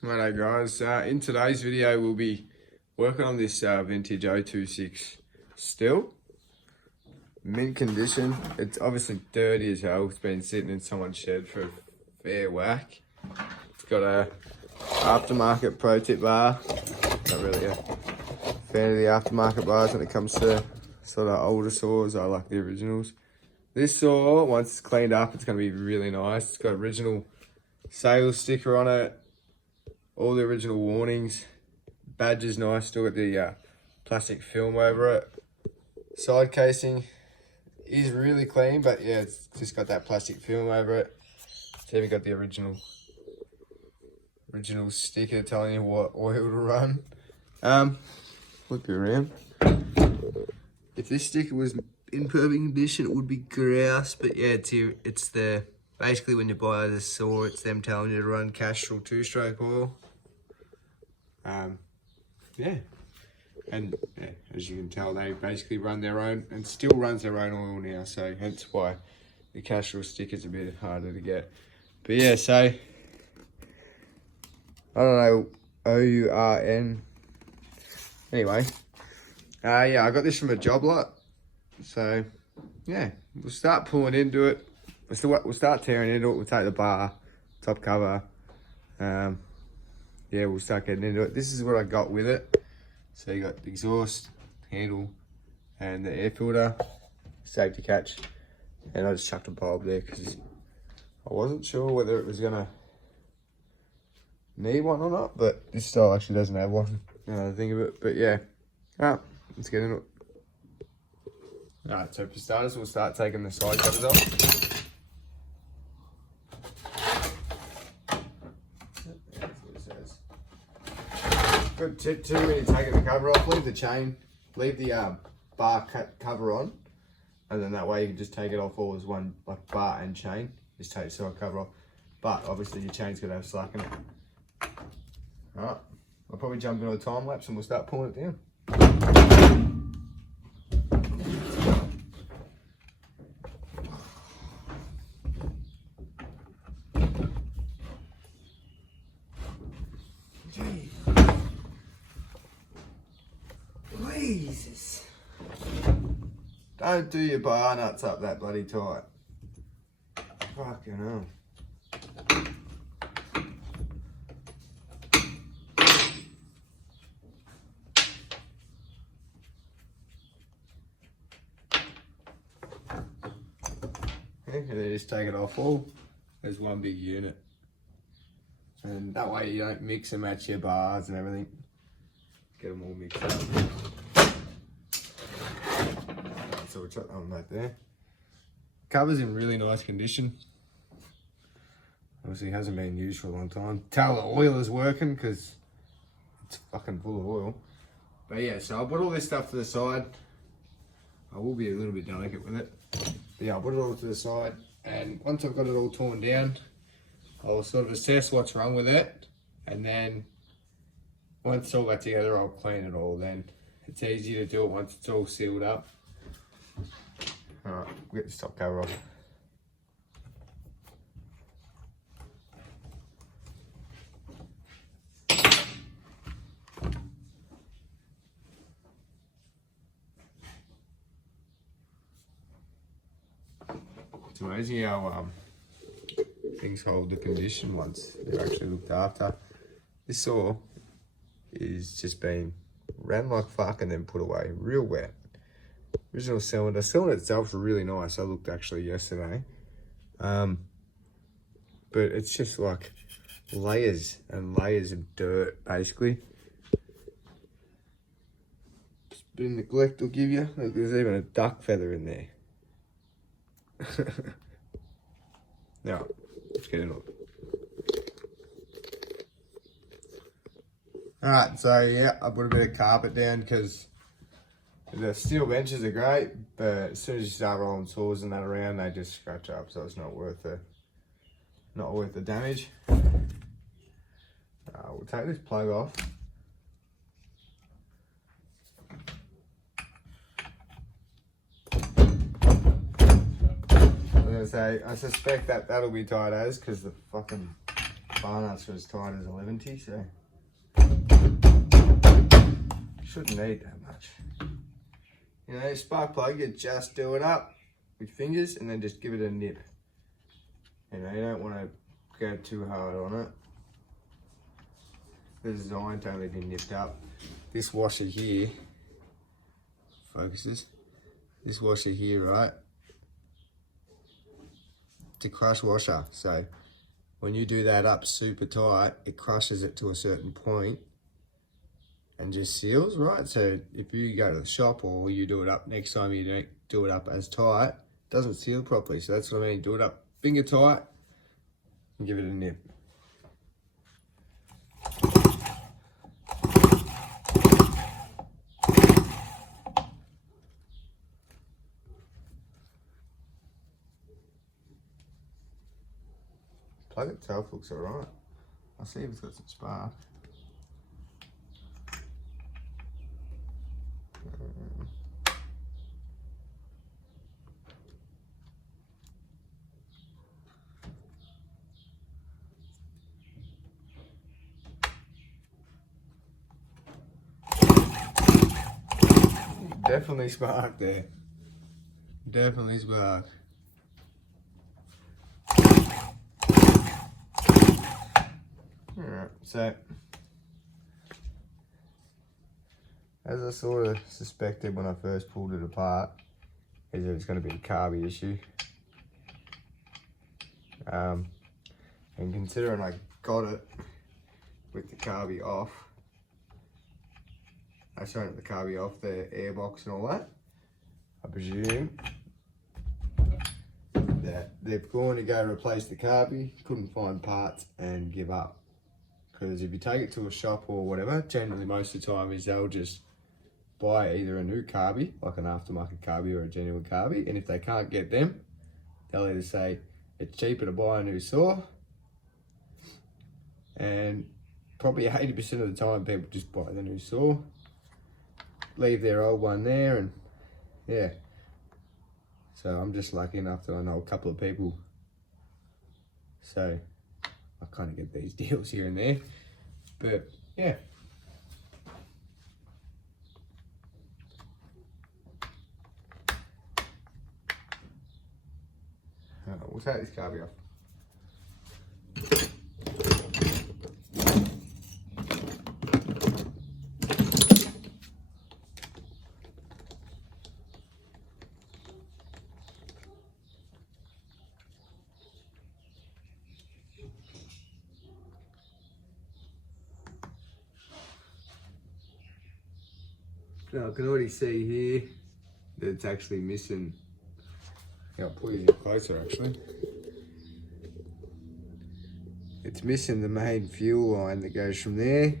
Righto guys, in today's video we'll be working on this vintage 026 stihl. Mint condition. It's obviously dirty as hell. It's been sitting in someone's shed for a fair whack. It's got a aftermarket pro tip bar. Not really a fan of the aftermarket bars when it comes to sort of older saws. I like the originals. This saw, once it's cleaned up, it's going to be really nice. It's got original sales sticker on it. All the original warnings. Badge is nice, still got the plastic film over it. Side casing is really clean, but yeah, it's just got that plastic film over it. It's even got the original sticker telling you what oil to run. Look around. If this sticker was in perfect condition, it would be grouse, but yeah, it's the basically when you buy the saw, it's them telling you to run Castrol 2-stroke oil. Yeah, and yeah, as you can tell, they basically run their own and still runs their own oil now, so hence why the Castrol sticker's a bit harder to get. But yeah, so I don't know, OURN. Anyway, yeah, I got this from a job lot, so yeah, we'll start pulling into it. We'll start tearing into it. We'll take the bar, top cover. Yeah, we'll start getting into it. This is what I got with it. So you got the exhaust, handle, and the air filter, safety catch. And I just chucked a bulb there because I wasn't sure whether it was gonna need one or not, but this style actually doesn't have one. Now that I think of it, but yeah. Alright, let's get into it. Alright, so for starters, we'll start taking the side covers off. Good tip too, when you're taking the cover off, leave the bar cover on, and then that way you can just take it off all as one, like bar and chain. Just take the side cover off, but obviously your chain's got to have slack in it. Alright, I'll probably jump into a time lapse and we'll start pulling it down. Jesus. Don't do your bar nuts up that bloody tight. Fucking hell. Okay, and then just take it off all as one big unit. And that way you don't mix and match your bars and everything. Get them all mixed up. So we'll chuck that one right there. Cover's in really nice condition. Obviously hasn't been used for a long time. Tell the oil is working because it's fucking full of oil. But yeah, so I'll put all this stuff to the side. I will be a little bit delicate with it. But yeah, I'll put it all to the side. And once I've got it all torn down, I'll sort of assess what's wrong with it. And then once it's all got together, I'll clean it all then. It's easy to do it once it's all sealed up. Alright, we'll get this top cover off. It's amazing how things hold the condition once they're actually looked after. This saw is just been ran like fuck and then put away, real wet. Original cylinder. Cylinder itself is really nice. I looked actually yesterday. But it's just like layers and layers of dirt, basically. Just a bit of neglect will give you. Look, there's even a duck feather in there. Now, let's get into it. Alright, so yeah, I put a bit of carpet down because the steel benches are great, but as soon as you start rolling saws and that around, they just scratch up, so it's not worth the damage. We'll take this plug off. I was gonna say, I suspect that that'll be tight as, because the fucking bar nuts are as tight as 11T, so shouldn't need that much. You know, spark plug, you just do it up with fingers and then just give it a nip. You know, you don't want to go too hard on it. They're designed to only be nipped up. This washer here, focuses, this washer here, right? It's a crush washer, so when you do that up super tight, it crushes it to a certain point and just seals, right? So if you go to the shop or you do it up, next time you don't do it up as tight, it doesn't seal properly. So that's what I mean, do it up finger tight and give it a nip. Plug itself looks alright. I'll see if it's got some spark. Definitely spark there. Definitely spark. Alright, so as I sort of suspected when I first pulled it apart, is that it's going to be a carby issue. And considering I got it with the carby off, I showed the carby off, the airbox and all that, I presume that they've gone to go replace the carby, couldn't find parts and give up. Because if you take it to a shop or whatever, generally most of the time is they'll just buy either a new carby, like an aftermarket carby or a genuine carby, and if they can't get them, they'll either say it's cheaper to buy a new saw, and probably 80% of the time people just buy the new saw, leave their old one there, and yeah. So I'm just lucky enough that I know a couple of people, so I kind of get these deals here and there, but yeah. We'll take this carby off. Now I can already see here that it's actually missing. Yeah, I'll pull you in closer actually. It's missing the main fuel line that goes from there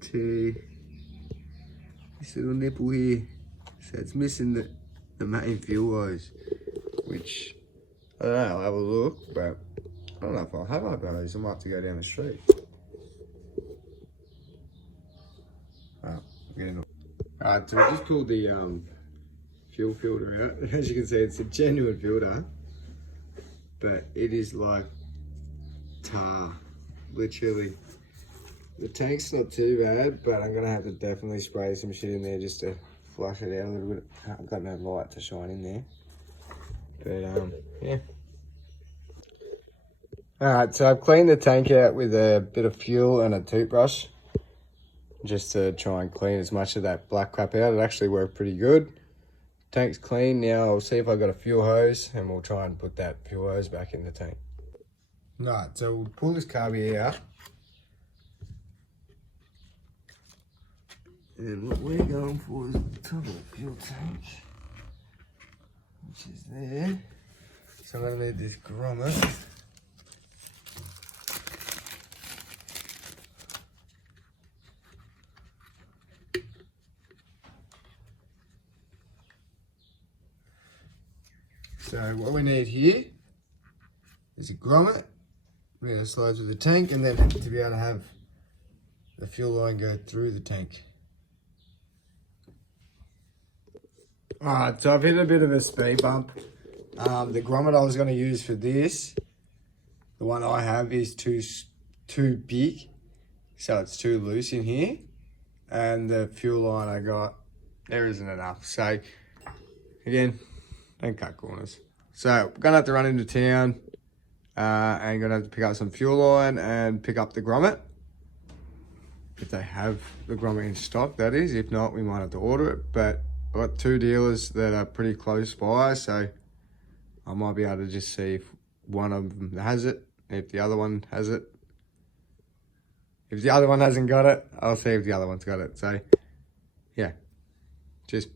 to this little nipple here. So it's missing the main fuel hose, which I don't know, I'll have a look, but I don't know if I'll have my hose. I might have to go down the street. Alright, so I just pulled the fuel filter out. As you can see, it's a genuine filter, but it is like tar, literally. The tank's not too bad, but I'm gonna have to definitely spray some shit in there just to flush it out a little bit. I've got no light to shine in there, but yeah. Alright, so I've cleaned the tank out with a bit of fuel and a toothbrush, just to try and clean as much of that black crap out. It actually worked pretty good. Tank's clean. Now I'll see if I got a fuel hose and we'll try and put that fuel hose back in the tank. Right, so we'll pull this carby out. And what we're going for is the top of the fuel tank, which is there. So I'm gonna need this grommet. So what we need here is a grommet. We're going to slide through the tank, and then to be able to have the fuel line go through the tank. Alright, so I've hit a bit of a speed bump. The grommet I was going to use for this The one I have is too big, so it's too loose in here. And the fuel line I got, there isn't enough. So again, don't cut corners. So we're gonna have to run into town and gonna have to pick up some fuel line and pick up the grommet. If they have the grommet in stock, that is. If not, we might have to order it. But I've got 2 dealers that are pretty close by, so I might be able to just see if one of them has it, if the other one has it. If the other one hasn't got it, I'll see if the other one's got it. So, yeah, just